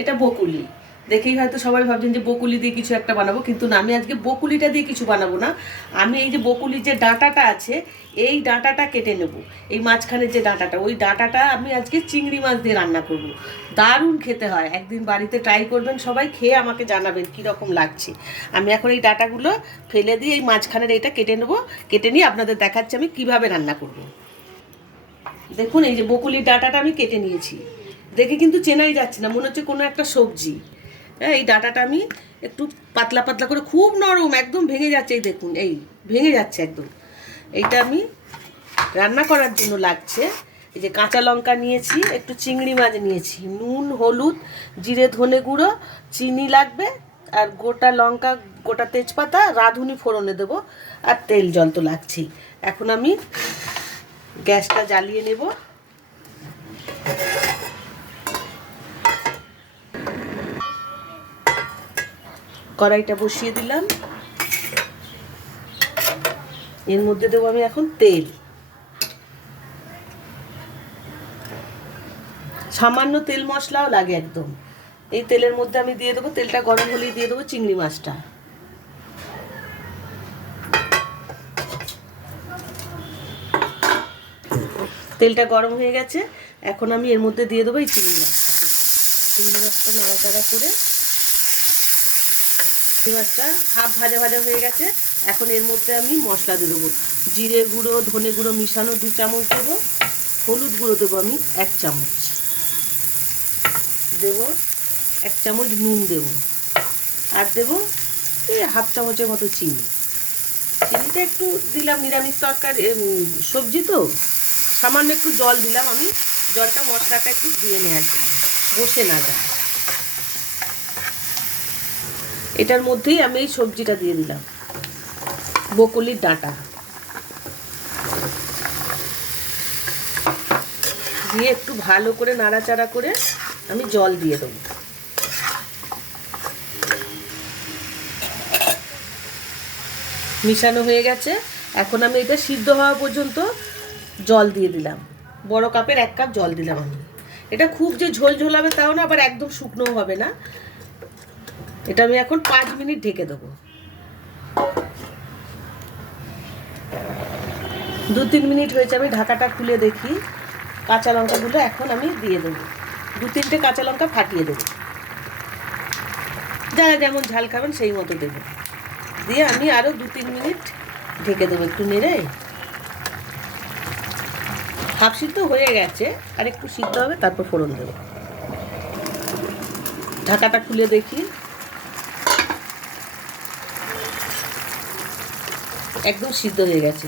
এটা বকুলি। দেখেই হয়তো সবাই ভাবছেন যে বকুলি দিয়ে কিছু একটা বানাবো, কিন্তু না, আমি আজকে বকুলিটা দিয়ে কিছু বানাবো না। আমি এই যে বকুলির যে ডাঁটাটা আছে, এই ডাঁটাটা কেটে নেব। এই মাঝখানের যে ডাঁটাটা, ওই ডাঁটাটা আমি আজকে চিংড়ি মাছ দিয়ে রান্না করব। দারুণ খেতে হয়, একদিন বাড়িতে ট্রাই করবেন সবাই, খেয়ে আমাকে জানাবেন কীরকম লাগছে। আমি এখন এই ডাঁটাগুলো ফেলে দিয়ে এই মাঝখানের এটা কেটে নেব। কেটে নিয়ে আপনাদের দেখাচ্ছি আমি কিভাবে রান্না করব। দেখুন, এই যে বকুলির ডাঁটাটা আমি কেটে নিয়েছি। দেখে কিন্তু চেনাই যাচ্ছে না, মনে হচ্ছে কোনো একটা সবজি। হ্যাঁ, এই ডাঁটাটা আমি একটু পাতলা পাতলা করে, খুব নরম, একদম ভেঙে যাচ্ছে, এই দেখুন, এই ভেঙে যাচ্ছে একদম। এইটা আমি রান্না করার জন্য লাগছে এই যে কাঁচা লঙ্কা নিয়েছি, একটু চিংড়ি মাছ নিয়েছি, নুন, হলুদ, জিরে, ধনে গুঁড়ো, চিনি লাগবে, আর গোটা লঙ্কা, গোটা তেজপাতা, রাঁধুনি ফোড়নে দেবো, আর তেল জল তো লাগছেই। এখন আমি গ্যাসটা জ্বালিয়ে নেব। কড়াইটা বসিয়ে দিলাম। এর মধ্যে দেবো আমি এখন তেল, সামান্য তেল মশলাও লাগে একদম। এই তেলের মধ্যে আমি দিয়ে দেবো, তেলটা গরম হলেই দিয়ে দেবো চিংড়ি মাছটা। তেলটা গরম হয়ে গেছে, এখন আমি এর মধ্যে দিয়ে দেবো এই চিংড়ি মাছটা। চিংড়ি মাছটা নাড়াচাড়া করে, চিংড়ি মাছটা হাফ ভাজা ভাজা হয়ে গেছে। এখন এর মধ্যে আমি মশলা দিয়ে দেবো। জিরে গুঁড়ো, ধনে গুঁড়ো মিশানো 2 চামচ দেবো, হলুদ গুঁড়ো দেবো আমি 1 চামচ দেবো, 1 চামচ নুন দেবো, আর দেবো এই হাফ চামচের মতো চিনি। চিনিটা একটু দিলাম, নিরামিষ তরকারি সবজি তো, সামান্য একটু জল দিলাম আমি, জলটা মশলাটা একটু ধুয়ে নেওয়ার জন্য, বসে না যায়। এটার মধ্যেই আমি এই সবজিটা দিয়ে দিলাম, বকুলির ডাঁটা দিয়ে একটু ভালো করে নাড়াচাড়া করে আমি জল দিয়ে দেবো। মিশানো হয়ে গেছে, এখন আমি এটা সিদ্ধ হওয়া পর্যন্ত জল দিয়ে দিলাম। বড় কাপের 1 কাপ জল দিলাম আমি। এটা খুব যে ঝোল ঝোল হবে তাও না, আবার একদম শুকনোও হবে না। এটা আমি এখন 5 মিনিট ঢেকে দেবো। 2-3 মিনিট হয়েছে, আমি ঢাকাটা খুলে দেখি। কাঁচা লঙ্কাগুলো এখন আমি দিয়ে দেবো, 2-3টে কাঁচা লঙ্কা ফাটিয়ে দেবো, যারা যেমন ঝাল খাবেন সেই মতো দেবো। দিয়ে আমি আরও 2-3 মিনিট ঢেকে দেবো, একটু নেড়ে। হাফ সিদ্ধ হয়ে গেছে, আর একটু সিদ্ধ হবে, তারপর ফোড়ন দেবো। ঢাকাটা খুলে দেখি, একদম সিদ্ধ হয়ে গেছে।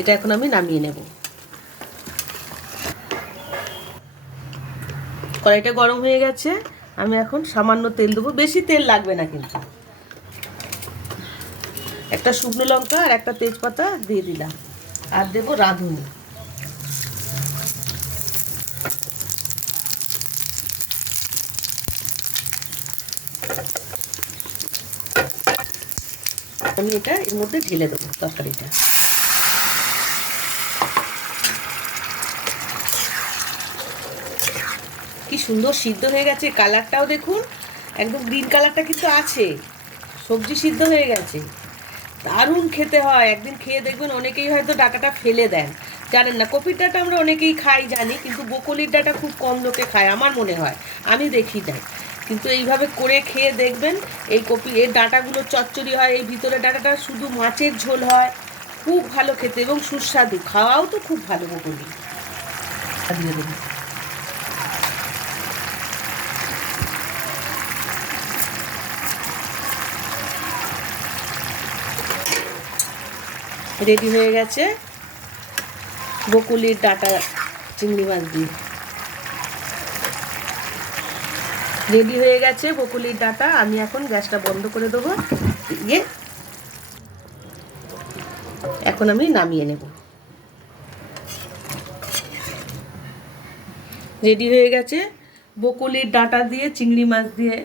এটা এখন আমি নামিয়ে নেব। কড়াইটা গরম হয়ে গেছে, আমি এখন সামান্য তেল দেবো, বেশি তেল লাগবে না কিন্তু। একটা শুকনো লঙ্কা আর একটা তেজপাতা দিয়ে দিলাম, আর দেবো রাঁধুনি। আমি এটা এর মধ্যে ঢেলে দেবো তরকারিটা। কি সুন্দর সিদ্ধ হয়ে গেছে, কালারটাও দেখুন, একদম গ্রিন কালারটা কিন্তু আছে, সবজি সিদ্ধ হয়ে গেছে। দারুণ খেতে হয়, একদিন খেয়ে দেখবেন। অনেকেই হয়তো ডাঁটাটা ফেলে দেন, জানেন না। কপির ডাঁটা আমরা অনেকেই খাই জানি, কিন্তু বকুলির ডাঁটা খুব কম লোকে খায় আমার মনে হয়, আমি দেখি যাই। কিন্তু এইভাবে করে খেয়ে দেখবেন, এই এর ডাঁটাগুলো চচ্চড়ি হয়, এই ভিতরে ডাঁটাটা শুধু মাছের ঝোল হয়, খুব ভালো খেতে এবং সুস্বাদু, খাওয়াও তো খুব ভালো বকুলি। দিয়ে দেবো। রেডি হয়ে গেছে বকুলির ডাঁটা চিংড়ি মাছ দিয়ে। রেডি হয়ে গেছে বকুলির ডাঁটা। আমি এখন গ্যাসটা বন্ধ করে দেবো, দিয়ে এখন আমি নামিয়ে নেব। রেডি হয়ে গেছে বকুলির ডাঁটা দিয়ে চিংড়ি মাছ দিয়ে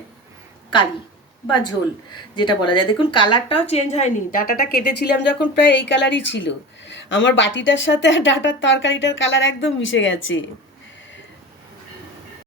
কারি বা ঝোল, যেটা বলা যায়। দেখুন, কালারটাও চেঞ্জ হয়নি। ডাঁটাটা কেটেছিলাম যখন প্রায় এই কালারই ছিল, আমার বাটিটার সাথে আর ডাঁটার তরকারিটার কালার একদম মিশে গেছে।